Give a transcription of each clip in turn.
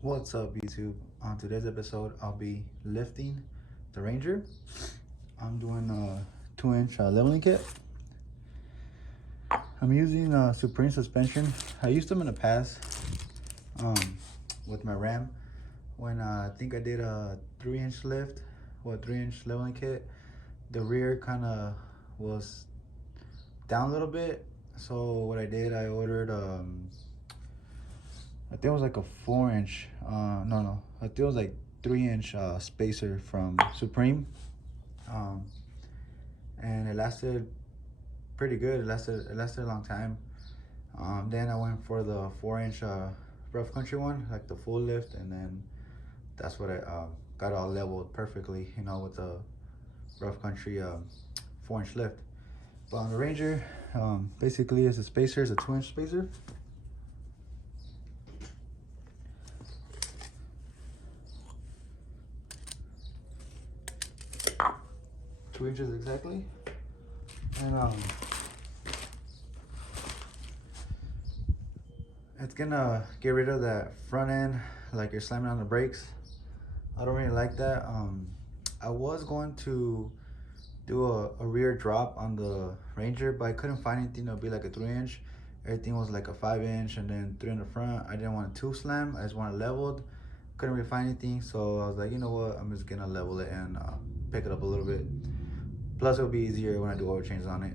What's up, YouTube? On today's episode, I'll be lifting the Ranger. I'm doing a 2-inch leveling kit. I'm using Supreme suspension. I used them in the past with my Ram when I think I did a 3-inch lift with a 3-inch leveling kit. The rear kind of was down a little bit, so what I did, I ordered I think it was like a 4-inch, no, I think it was like 3-inch spacer from Supreme. And it lasted pretty good. It lasted a long time. Then I went for the 4-inch rough country one, like the full lift, and then that's what I got all leveled perfectly, you know, with the rough country 4-inch lift. But on the Ranger, basically it's a spacer, it's a 2-inch spacer. 2 inches exactly. And it's gonna get rid of that front end, like you're slamming on the brakes. I don't really like that. I was going to do a rear drop on the Ranger, but I couldn't find anything that would be like a 3-inch. Everything was like a 5-inch and then 3 in the front. I didn't want it too slam, I just wanted it leveled. Couldn't really find anything, so I was like, you know what, I'm just gonna level it and pick it up a little bit. Plus it'll be easier when I do oil changes on it.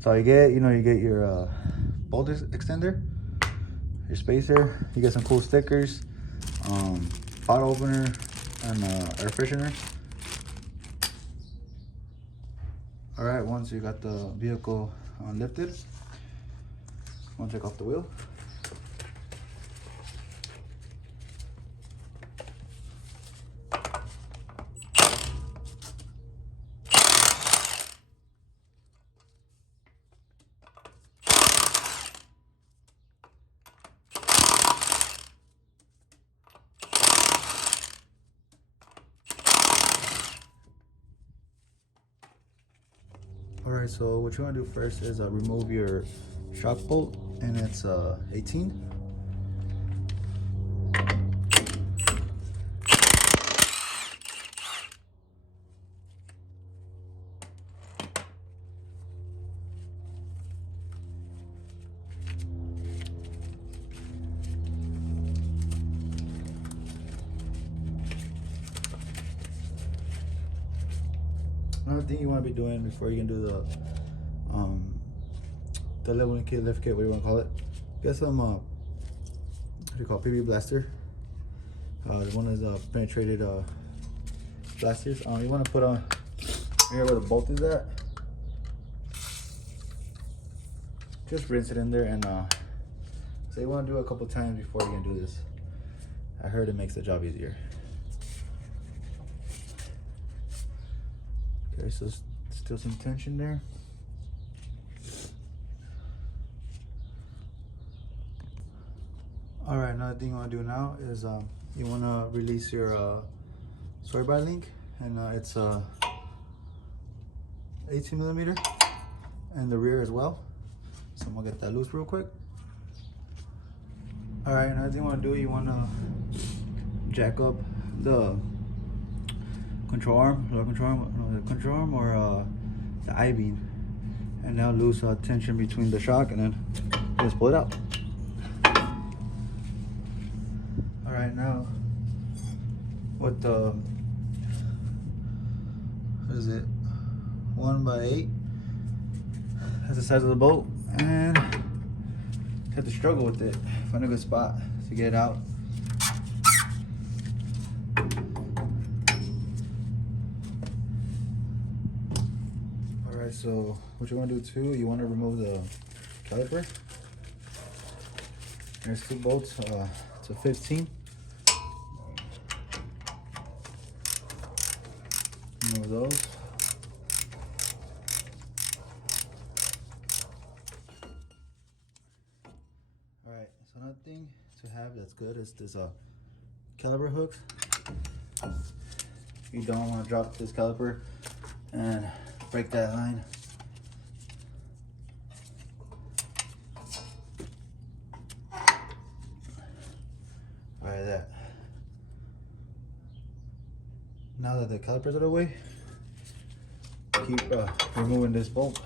So you get your bolt extender, your spacer, you get some cool stickers, bottle opener, and air freshener. All right, once you got the vehicle lifted, I'm gonna take off the wheel. All right, so what you want to do first is remove your shock bolt, and it's 18. Another thing you want to be doing before you can do the leveling kit, lift kit, what do you want to call it? Get some what do you call it, PB blaster. The one is penetrated blasters. You want to put on here where the bolt is at. Just rinse it in there, and so you want to do it a couple times before you can do this. I heard it makes the job easier. Okay, so still some tension there. All right, another thing you want to do now is you want to release your soy bar link, and it's 18 millimeter, and the rear as well. So I'm gonna get that loose real quick. All right, another thing you want to do, you want to jack up the control arm, or the I-beam, and now loose tension between the shock, and then just pull it out. All right, now with the, what is it, 1x8, that's the size of the bolt, and have to struggle with it, find a good spot to get it out. So what you want to do too, you want to remove the caliper. There's 2 bolts to 15. Remove those. All right, so another thing to have that's good is this caliper hooks. You don't want to drop this caliper and break that line. like that. Now that the calipers are out of the way, keep removing this bolt.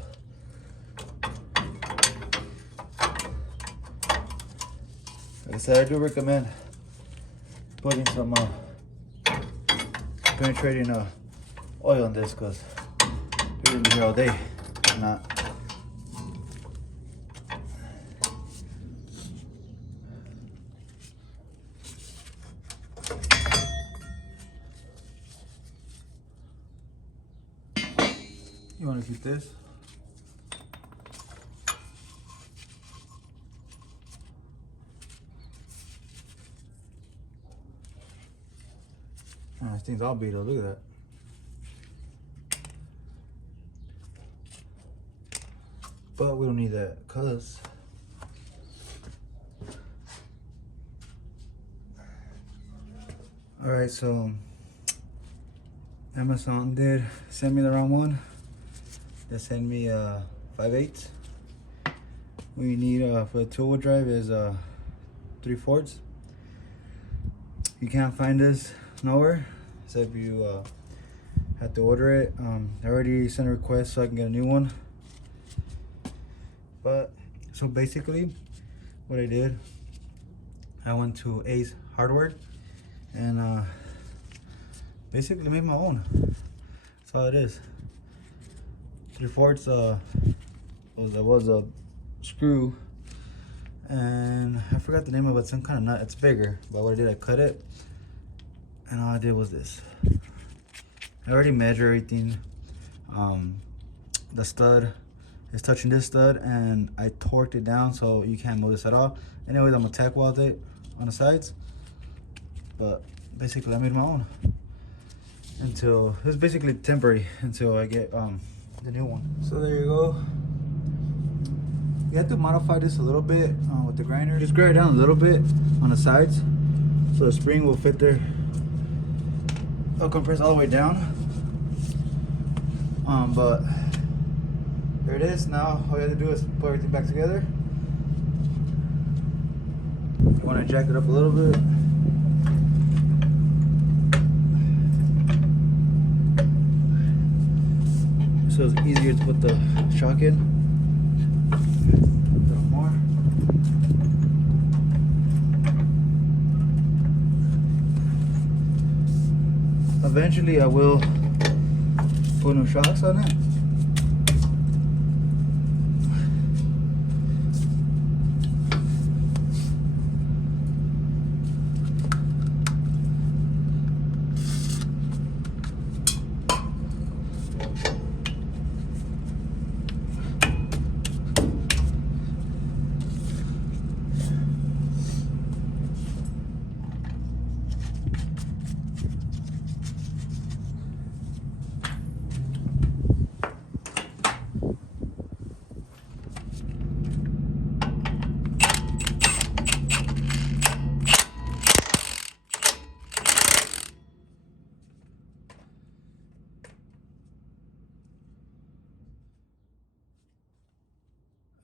Like I said, I do recommend putting some penetrating oil on this, because we're gonna be here all day. If not. You want to keep this. Oh, this thing's all beat up. Look at that. But we don't need that, cause all right. So Amazon did send me the wrong one. They sent me 5/8. We need for the two-wheel drive is 3/4. You can't find this nowhere except you have to order it. I already sent a request so I can get a new one. But so basically, what I did, I went to Ace Hardware and basically made my own. That's all it is. 3/4 was a screw, and I forgot the name of it. Some kind of nut. It's bigger, but what I did, I cut it, and all I did was this. I already measured everything. The stud is touching this stud, and I torqued it down so you can't move this at all. Anyways, I'm gonna tack weld it on the sides, but basically I made my own until it's basically temporary until I get the new one. So there you go. You have to modify this a little bit with the grinder. Just grind it down a little bit on the sides so the spring will fit there. It'll compress all the way down. But there it is. Now all you have to do is put everything back together. You want to jack it up a little bit. So it's easier to put the shock in. A little more. Eventually I will put new shocks on it.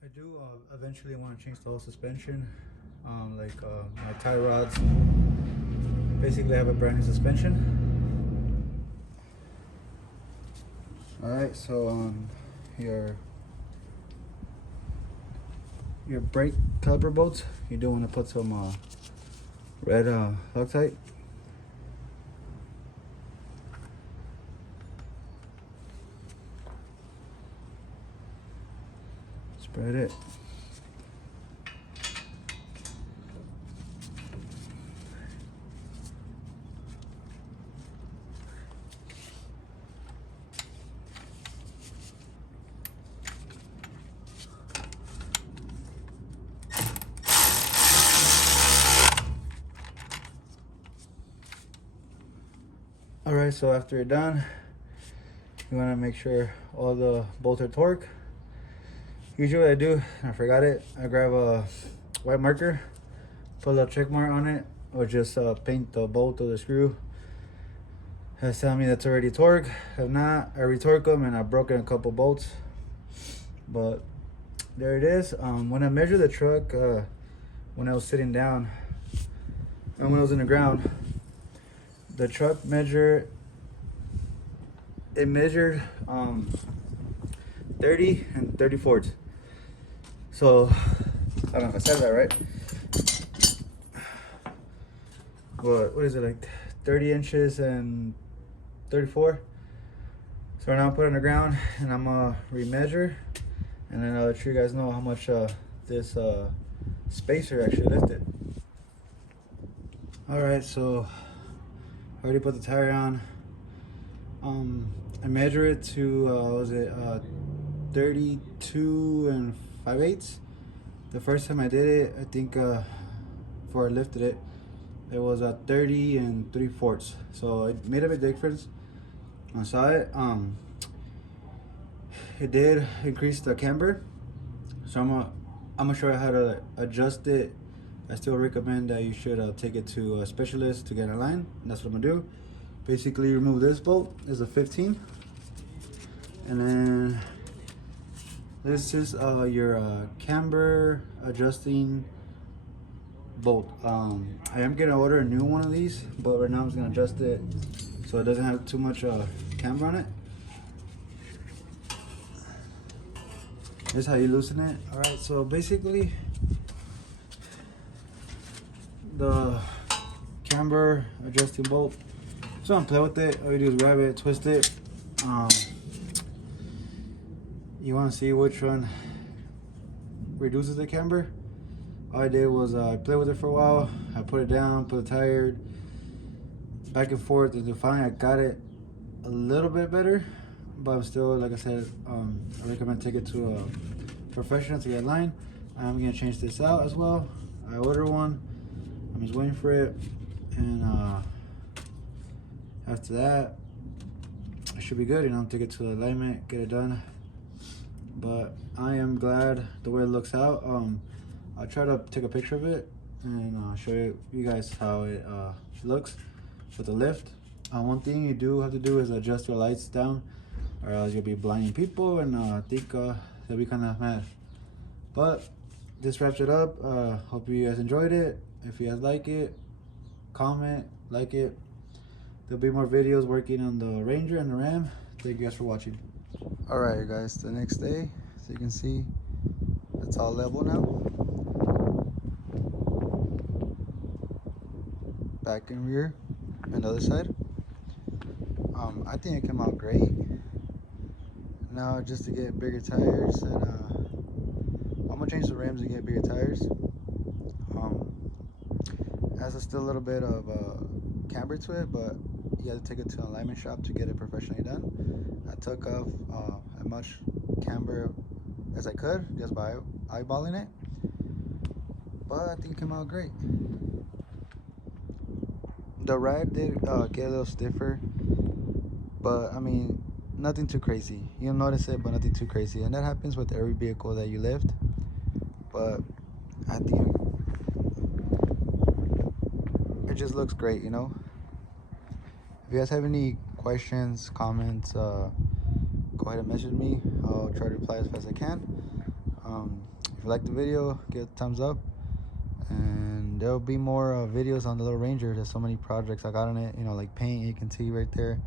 I do eventually want to change the whole suspension, my tie rods. Basically I have a brand new suspension. Alright, so your brake caliper bolts, you do want to put some red Loctite. Spread it. Alright, so after you're done, you want to make sure all the bolts are torqued. Usually what I do, I forgot it, I grab a white marker, put a little check mark on it, or just paint the bolt of the screw. That's telling me that's already torqued. If not, I retorque them, and I've broken a couple bolts. But there it is. When I measured the truck, when I was sitting down, and when it was in the ground, the truck measured 30 and 34. So I don't know if I said that right. What is it, like 30 inches and 34? So right now I'm putting it on the ground and I'm gonna remeasure, and then I'll let you guys know how much this spacer actually lifted. Alright, so I already put the tire on. I measure it to what was it, 32 and 5/8. The first time I did it, I think before I lifted it, it was 30 and 3/4. So it made a big difference. I saw it. It did increase the camber. So I'm gonna show you how to adjust it. I still recommend that you should take it to a specialist to get in line, and that's what I'm gonna do. Basically, remove this bolt. Is a 15, and then this is your camber adjusting bolt. I am gonna order a new one of these, but right now I'm just gonna adjust it so it doesn't have too much camber on it. This is how you loosen it. All right, so basically the camber adjusting bolt. So I'm playing with it. All you do is grab it, twist it. You want to see which one reduces the camber. All I did was I played with it for a while. I put it down, put the tire back and forth, and finally I got it a little bit better. But I'm still, like I said, I recommend take it to a professional to get in line. I'm gonna change this out as well. I ordered one. I'm just waiting for it, and after that, it should be good. You know, take it to the alignment, get it done. But I am glad the way it looks out. I'll try to take a picture of it and show you guys how it looks with the lift. One thing you do have to do is adjust your lights down, or else you'll be blinding people, and I think they'll be kind of mad. But this wraps it up. Hope you guys enjoyed it. If you guys like it, comment, like it. There'll be more videos working on the Ranger and the Ram. Thank you guys for watching. Alright guys, the next day, so you can see it's all level now. Back and rear, and the other side. I think it came out great. Now just to get bigger tires, and I'm gonna change the rims and get bigger tires. Has still a little bit of camber to it, but you have to take it to an alignment shop to get it professionally done. I took off as much camber as I could just by eyeballing it, but I think it came out great. The ride did get a little stiffer, but I mean, nothing too crazy. You'll notice it, but nothing too crazy, and that happens with every vehicle that you lift. But I think it just looks great, you know. If you guys have any questions, comments, go ahead and message me. I'll try to reply as fast as I can. If you like the video, give it a thumbs up, and there'll be more videos on the little Ranger. There's so many projects I got on it, you know, like paint. You can see right there